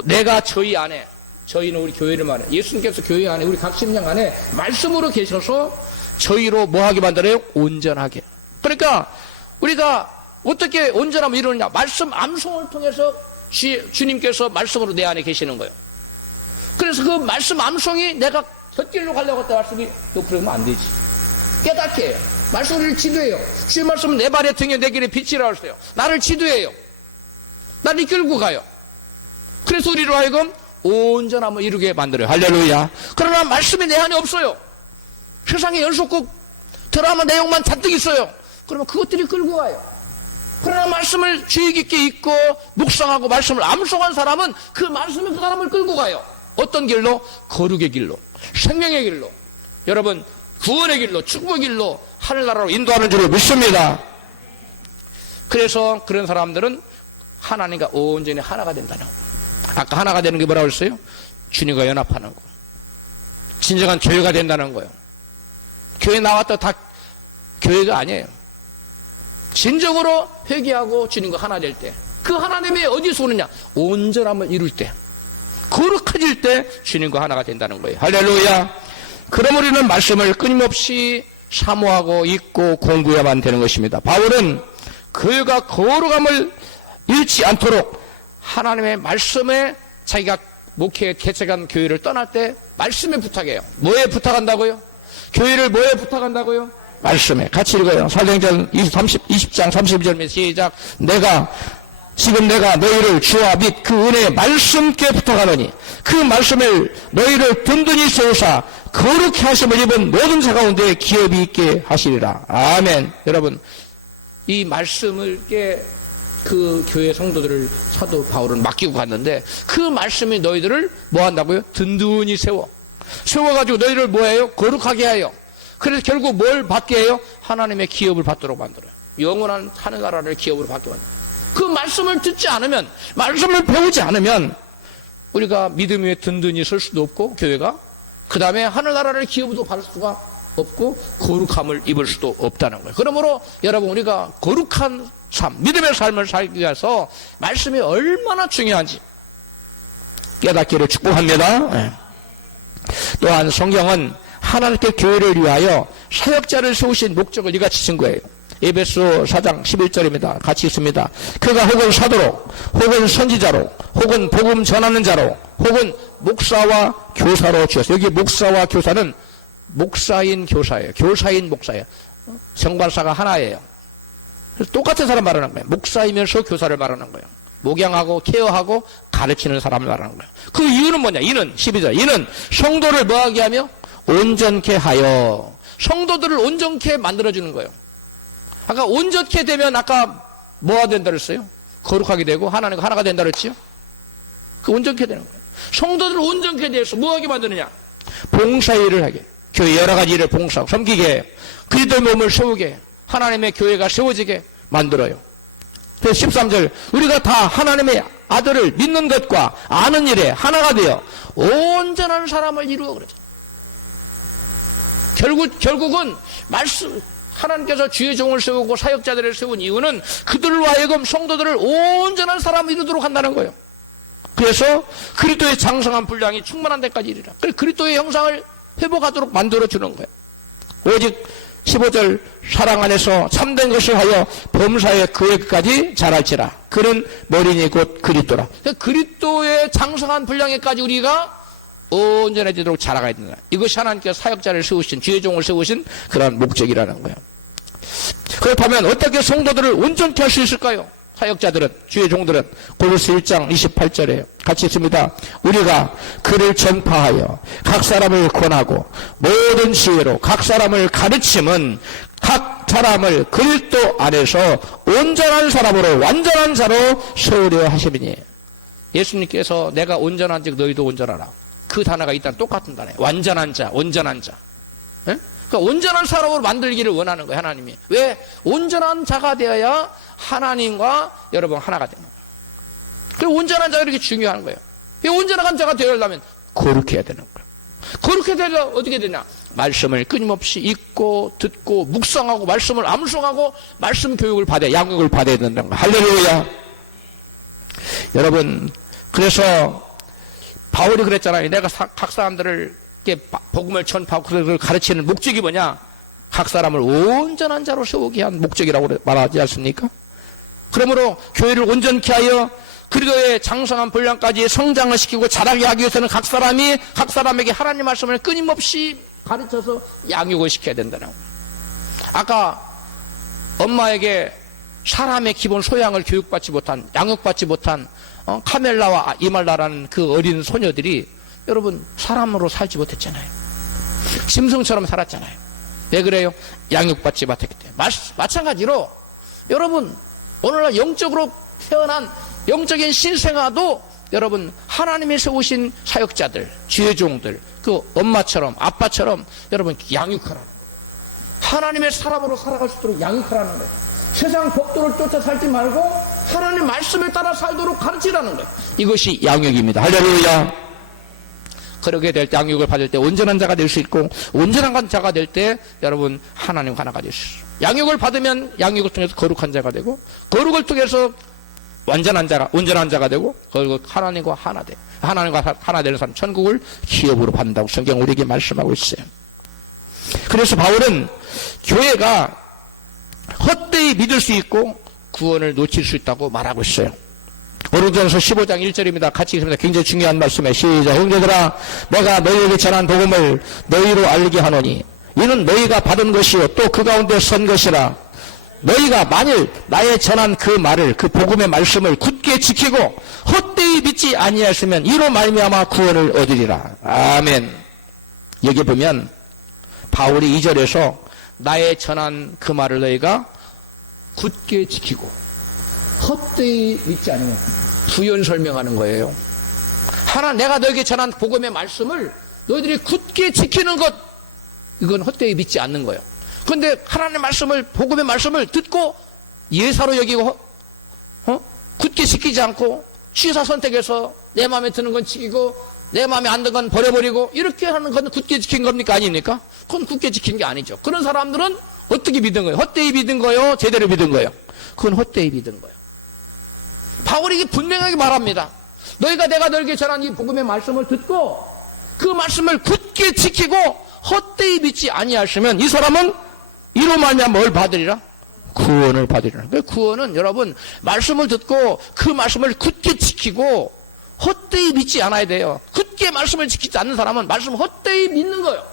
내가 저희 안에, 저희는 우리 교회를 말해. 예수님께서 교회 안에, 우리 각 심령 안에 말씀으로 계셔서 저희로 뭐하게 만들어요? 온전하게. 그러니까 우리가 어떻게 온전함을 이루느냐? 말씀 암송을 통해서 주님께서 말씀으로 내 안에 계시는 거예요. 그래서 그 말씀 암송이 내가 곁길로 가려고 했다 말씀이 너 그러면 안 되지. 깨닫게 해요. 말씀을 지도해요. 주의 말씀은 내 발의 등에 내 길에 빛이라 하세요. 나를 지도해요. 나를 이끌고 가요. 그래서 우리로 하여금 온전함을 이루게 만들어요. 할렐루야. 그러나 말씀이 내 안에 없어요. 세상에 연속곡 드라마 내용만 잔뜩 있어요. 그러면 그것들이 끌고 가요. 그러나 말씀을 주의 깊게 읽고 묵상하고 말씀을 암송한 사람은 그 말씀이 그 사람을 끌고 가요. 어떤 길로? 거룩의 길로, 생명의 길로, 여러분 구원의 길로, 축복의 길로 하늘나라로 인도하는 줄을 믿습니다. 그래서 그런 사람들은 하나님과 온전히 하나가 된다는 거예요. 아까 하나가 되는 게 뭐라고 했어요? 주님과 연합하는 거. 진정한 교회가 된다는 거예요. 교회 나왔다 다 교회가 아니에요. 진정으로 회개하고 주님과 하나 될 때, 그 하나님이 어디서 오느냐? 온전함을 이룰 때, 거룩해질 때 주님과 하나가 된다는 거예요. 할렐루야. 그럼 우리는 말씀을 끊임없이 사모하고 읽고 공부해야만 되는 것입니다. 바울은 교회가 거룩함을 잃지 않도록 하나님의 말씀에 자기가 목회 개척한 교회를 떠날 때 말씀에 부탁해요. 뭐에 부탁한다고요? 교회를 뭐에 부탁한다고요? 말씀에. 같이 읽어요. 사도행전 20장 32절 시작. 지금 내가 너희를 주와 및 그 은혜의 말씀께 부탁하노니 그 말씀을 너희를 든든히 세우사 거룩히 하심을 입은 모든 자 가운데 기업이 있게 하시리라. 아멘. 여러분, 이 말씀을 그 교회 성도들을 사도 바울은 맡기고 갔는데 그 말씀이 너희들을 뭐 한다고요? 든든히 세워가지고 너희를 뭐해요? 거룩하게 해요. 그래서 결국 뭘 받게 해요? 하나님의 기업을 받도록 만들어요. 영원한 하늘나라를 기업으로 받게 만들어요. 그 말씀을 듣지 않으면, 말씀을 배우지 않으면 우리가 믿음 위에 든든히 설 수도 없고 교회가 그 다음에 하늘나라를 기업으로 받을 수가 없고 거룩함을 입을 수도 없다는 거예요. 그러므로 여러분, 우리가 거룩한 삶, 믿음의 삶을 살기 위해서 말씀이 얼마나 중요한지 깨닫기를 축복합니다. 네. 또한 성경은 하나님께 교회를 위하여 사역자를 세우신 목적을 이같이 친 거예요. 에베소 4장 11절입니다. 같이 있습니다. 그가 혹은 사도로, 혹은 선지자로, 혹은 복음 전하는 자로, 혹은 목사와 교사로 주셨어요. 여기 목사와 교사는 목사인 교사예요. 교사인 목사예요. 정발사가 하나예요. 똑같은 사람 말하는 거예요. 목사이면서 교사를 말하는 거예요. 목양하고 케어하고 가르치는 사람을 말하는 거예요. 그 이유는 뭐냐? 이는 12절. 이는 성도를 뭐하게 하며 온전케 하여 성도들을 온전케 만들어주는 거예요. 아까 온전케 되면 아까 뭐가 된다 그랬어요? 거룩하게 되고 하나님과 하나가 된다 그랬지요? 그 온전케 되는 거예요. 성도들을 온전케 돼서 뭐하게 만드느냐? 봉사일을 하게. 교회 여러 가지 일을 봉사하고 섬기게 해요. 그리스도의 몸을 세우게, 하나님의 교회가 세워지게 만들어요. 그래서 13절, 우리가 다 하나님의 아들을 믿는 것과 아는 일에 하나가 되어 온전한 사람을 이루어 그러죠. 결국은 말씀, 하나님께서 주의 종을 세우고 사역자들을 세운 이유는 그들로 하여금 성도들을 온전한 사람을 이루도록 한다는 거예요. 그래서 그리스도의 장성한 분량이 충만한 데까지 이르라. 그래서 그리스도의 형상을 회복하도록 만들어주는 거예요. 오직 15절 사랑 안에서 참된 것을 하여 범사의 그에까지 자랄지라. 그는 머리니 곧 그리스도라. 그리스도의 장성한 분량에까지 우리가 온전해지도록 자라가야 된다. 이것이 하나님께서 사역자를 세우신, 주의 종을 세우신 그런 목적이라는 거예요. 그렇다면 어떻게 성도들을 온전케 할 수 있을까요? 사역자들은, 주의 종들은 고린도서 1장 28절에요. 같이 있습니다. 우리가 그를 전파하여 각 사람을 권하고 모든 지혜로 각 사람을 가르침은 각 사람을 그리스도 안에서 온전한 사람으로 완전한 자로 세우려 하심이니. 예수님께서 내가 온전한 즉 너희도 온전하라. 그 단어가 일단 똑같은 단어예요. 완전한 자, 온전한 자. 예? 그러니까 온전한 사람으로 만들기를 원하는 거예요, 하나님이. 왜? 온전한 자가 되어야 하나님과 여러분 하나가 되는 거예요. 그리고 온전한 자가 이렇게 중요한 거예요. 이 온전한 자가 되려면 거룩해야 되는 거예요. 거룩해야 되려 어떻게 되냐? 말씀을 끊임없이 읽고 듣고 묵상하고 말씀을 암송하고 말씀 교육을 받아야, 양육을 받아야 된다는 거예요. 할렐루야. 여러분, 그래서 바울이 그랬잖아요. 내가 각 사람들을 복음을 전파하고 그걸 가르치는 목적이 뭐냐? 각 사람을 온전한 자로 세우게 한 목적이라고 말하지 않습니까? 그러므로 교회를 온전케 하여 그리스도의 장성한 분량까지 성장을 시키고 자라게 하기 위해서는 각 사람에게 하나님 말씀을 끊임없이 가르쳐서 양육을 시켜야 된다는 거예요. 아까 엄마에게 사람의 기본 소양을 교육받지 못한, 양육받지 못한 카멜라와 이말라라는 그 어린 소녀들이 여러분 사람으로 살지 못했잖아요. 짐승처럼 살았잖아요. 왜 그래요? 양육받지 못했기 때문에. 마찬가지로 여러분 오늘날 영적으로 태어난 영적인 신생아도 여러분 하나님이 세우신 사역자들, 주의 종들, 그 엄마처럼 아빠처럼 여러분 양육하라는 거예요. 하나님의 사람으로 살아갈 수 있도록 양육하라는 거예요. 세상 법도를 쫓아 살지 말고 하나님 말씀에 따라 살도록 가르치라는 거예요. 이것이 양육입니다. 할렐루야. 그렇게 될 때, 양육을 받을 때 온전한 자가 될 수 있고, 온전한 자가 될 때 여러분 하나님과 하나가 될 수 있어요. 양육을 받으면 양육을 통해서 거룩한 자가 되고, 거룩을 통해서 온전한 자가 되고, 그리고 하나님과 하나 돼. 하나님과 하나 되는 사람 천국을 기업으로 받는다고 성경 우리에게 말씀하고 있어요. 그래서 바울은 교회가 헛되이 믿을 수 있고 구원을 놓칠 수 있다고 말하고 있어요. 고린도전서 15장 1절입니다. 같이 읽습니다. 굉장히 중요한 말씀에 시작. 형제들아, 내가 너희에게 전한 복음을 너희로 알게 하노니 이는 너희가 받은 것이요 또 그 가운데 선 것이라. 너희가 만일 나의 전한 그 말을, 그 복음의 말씀을 굳게 지키고 헛되이 믿지 아니하시면 이로 말미암아 구원을 얻으리라. 아멘. 여기 보면 바울이 2절에서 나의 전한 그 말을 너희가 굳게 지키고 헛되이 믿지 않으면 부연 설명하는 거예요. 내가 너에게 전한 복음의 말씀을 너희들이 굳게 지키는 것, 이건 헛되이 믿지 않는 거예요. 그런데 하나님의 말씀을, 복음의 말씀을 듣고 예사로 여기고 굳게 지키지 않고 취사 선택해서 내 마음에 드는 건 지키고 내 마음에 안 드는 건 버려버리고 이렇게 하는 건 굳게 지킨 겁니까? 아닙니까? 그건 굳게 지킨 게 아니죠. 그런 사람들은 어떻게 믿은 거예요? 헛되이 믿은 거예요? 제대로 믿은 거예요? 그건 헛되이 믿은 거예요. 바울이 분명하게 말합니다. 너희가 내가 너에게 전한 이 복음의 말씀을 듣고 그 말씀을 굳게 지키고 헛되이 믿지 아니하시면 이 사람은 이로 말미암아 뭘 받으리라? 구원을 받으리라. 그 구원은 여러분 말씀을 듣고 그 말씀을 굳게 지키고 헛되이 믿지 않아야 돼요. 굳게 말씀을 지키지 않는 사람은 말씀 헛되이 믿는 거예요.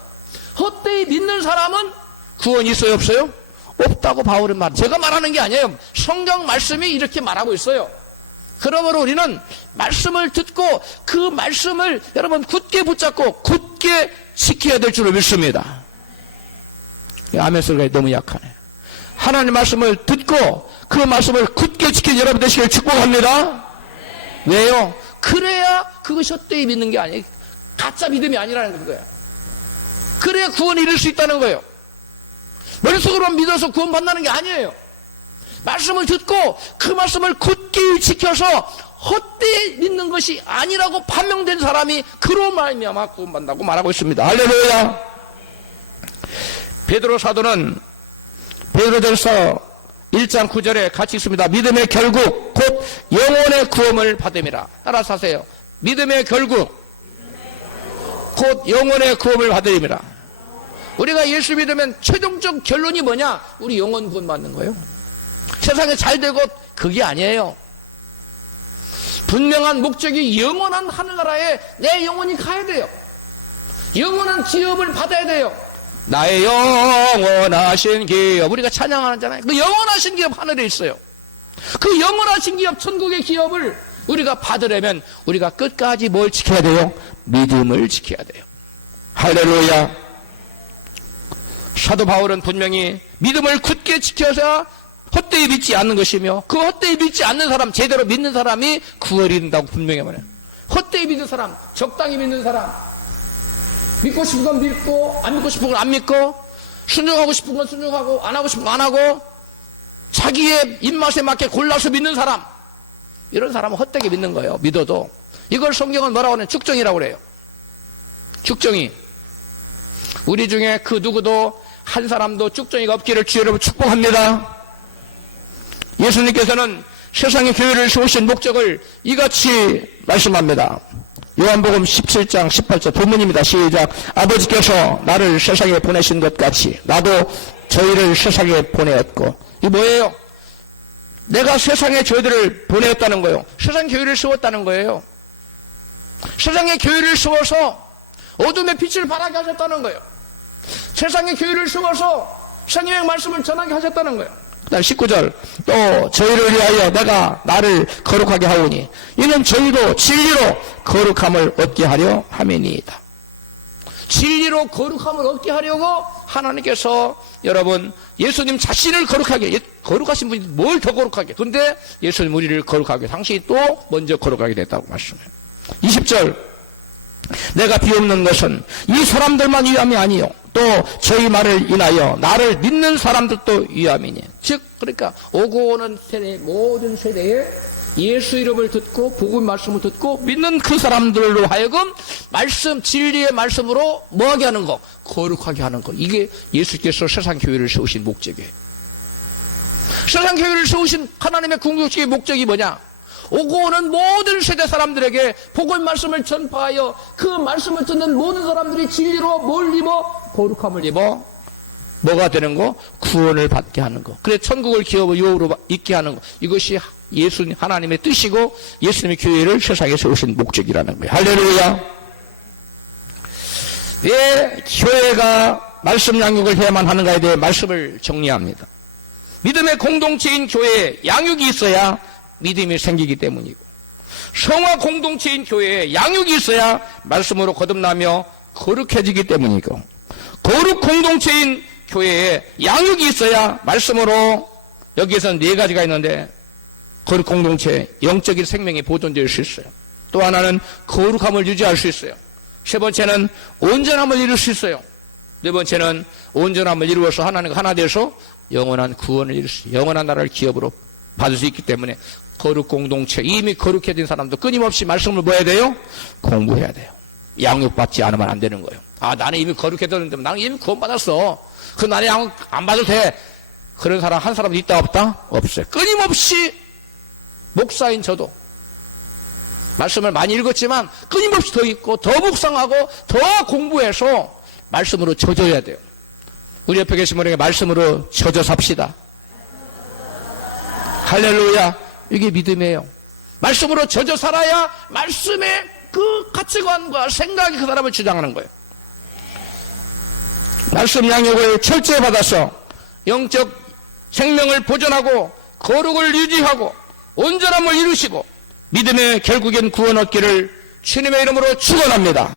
헛되이 믿는 사람은 구원이 있어요, 없어요? 없다고 바울은 제가 말하는 게 아니에요. 성경 말씀이 이렇게 말하고 있어요. 그러므로 우리는 말씀을 듣고 그 말씀을 여러분 굳게 붙잡고 굳게 지켜야 될 줄을 믿습니다. 아멘 소리가 너무 약하네. 하나님 말씀을 듣고 그 말씀을 굳게 지킨 여러분 되시길 축복합니다. 왜요? 그래야 그것이 헛되이 믿는 게 아니에요. 가짜 믿음이 아니라는 거예요. 그래야 구원을 이룰 수 있다는 거예요. 머릿속으로만 믿어서 구원 받는 게 아니에요. 말씀을 듣고 그 말씀을 굳게 지켜서 헛되이 믿는 것이 아니라고 판명된 사람이 그로 말미암아 구원받는다고 말하고 있습니다. 할렐루야. 베드로 사도는 베드로전서 1장 9절에 같이 있습니다. 믿음의 결국 곧 영혼의 구원을 받음이라. 따라서 하세요. 믿음의 결국 곧 영혼의 구원을 받음이라. 우리가 예수 믿으면 최종적 결론이 뭐냐? 우리 영혼 구원 받는 거예요. 세상에 잘 되고 그게 아니에요. 분명한 목적이 영원한 하늘나라에 내 영혼이 가야 돼요. 영원한 기업을 받아야 돼요. 나의 영원하신 기업, 우리가 찬양하잖아요. 그 영원하신 기업 하늘에 있어요. 그 영원하신 기업, 천국의 기업을 우리가 받으려면 우리가 끝까지 뭘 지켜야 돼요? 믿음을 지켜야 돼요. 할렐루야. 사도 바울은 분명히 믿음을 굳게 지켜서 헛되이 믿지 않는 것이며, 그 헛되이 믿지 않는 사람, 제대로 믿는 사람이 구원이 된다고 분명히 말해요. 헛되이 믿는 사람, 적당히 믿는 사람, 믿고 싶은 건 믿고 안 믿고 싶은 건 안 믿고, 순종하고 싶은 건 순종하고 안 하고 싶은 건 안 하고, 자기의 입맛에 맞게 골라서 믿는 사람, 이런 사람은 헛되게 믿는 거예요. 믿어도. 이걸 성경은 뭐라고 하냐면 축정이라고 그래요. 축정이. 우리 중에 그 누구도 한 사람도 축정이가 없기를 주의 이름으로 축복합니다. 예수님께서는 세상의 교회를 세우신 목적을 이같이 말씀합니다. 요한복음 17장 18절 본문입니다. 시작. 아버지께서 나를 세상에 보내신 것 같이 나도 저희를 세상에 보내었고. 이게 뭐예요? 내가 세상에 저희들을 보내었다는 거예요. 세상 교회를 세웠다는 거예요. 세상의 교회를 세워서 어둠의 빛을 발하게 하셨다는 거예요. 세상의 교회를 세워서 성령의 말씀을 전하게 하셨다는 거예요. 그다음 19절 또 저희를 위하여 내가 나를 거룩하게 하오니 이는 저희도 진리로 거룩함을 얻게 하려 함이니이다. 진리로 거룩함을 얻게 하려고 하나님께서 여러분 예수님 자신을 거룩하게, 거룩하신 분이 뭘 더 거룩하게, 근데 예수님 우리를 거룩하게, 당신이 또 먼저 거룩하게 됐다고 말씀해요. 20절 내가 비옵는 것은 이 사람들만 위함이 아니요 또 저희 말을 인하여 나를 믿는 사람들도 위함이니. 즉 그러니까 오고 오는 세대, 모든 세대에 예수 이름을 듣고 복음 말씀을 듣고 믿는 그 사람들로 하여금 말씀, 진리의 말씀으로 뭐하게 하는 거? 거룩하게 하는 거. 이게 예수께서 세상 교회를 세우신 목적이에요. 세상 교회를 세우신 하나님의 궁극적인 목적이 뭐냐? 오고 오는 모든 세대 사람들에게 복음 말씀을 전파하여 그 말씀을 듣는 모든 사람들이 진리로 뭘 입어? 거룩함을 입어 뭐가 되는 거? 구원을 받게 하는 거. 그래 천국을 기업의 유업으로 있게 하는 거. 이것이 예수님 하나님의 뜻이고 예수님의 교회를 세상에 세우신 목적이라는 거예요. 할렐루야. 왜 교회가 말씀 양육을 해야만 하는가에 대해 말씀을 정리합니다. 믿음의 공동체인 교회에 양육이 있어야 믿음이 생기기 때문이고, 성화 공동체인 교회에 양육이 있어야 말씀으로 거듭나며 거룩해지기 때문이고, 거룩 공동체인 교회에 양육이 있어야 말씀으로, 여기에서는 4가지가 있는데 거룩 공동체 영적인 생명이 보존될 수 있어요. 또 하나는 거룩함을 유지할 수 있어요. 세 번째는 온전함을 이룰 수 있어요. 네 번째는 온전함을 이루어서 하나님과 하나 되어서 영원한 구원을 이룰 수 있어요. 영원한 나라를 기업으로 받을 수 있기 때문에 거룩 공동체, 이미 거룩해진 사람도 끊임없이 말씀을 뭐 해야 돼요? 공부해야 돼요. 양육받지 않으면 안 되는 거예요. 아, 나는 이미 거룩해졌는데 나는 이미 구원받았어. 그 나는 양육 안 받아도 돼. 그런 사람 한 사람도 있다 없다? 없어요. 끊임없이 목사인 저도 말씀을 많이 읽었지만 끊임없이 더 읽고 더 묵상하고 더 공부해서 말씀으로 젖어야 돼요. 우리 옆에 계신 분에게 말씀으로 젖어 삽시다. 할렐루야. 이게 믿음이에요. 말씀으로 젖어 살아야 말씀의 그 가치관과 생각이 그 사람을 주장하는 거예요. 말씀 양육을 철저히 받아서 영적 생명을 보존하고 거룩을 유지하고 온전함을 이루시고 믿음의 결국엔 구원 얻기를 주님의 이름으로 축원합니다.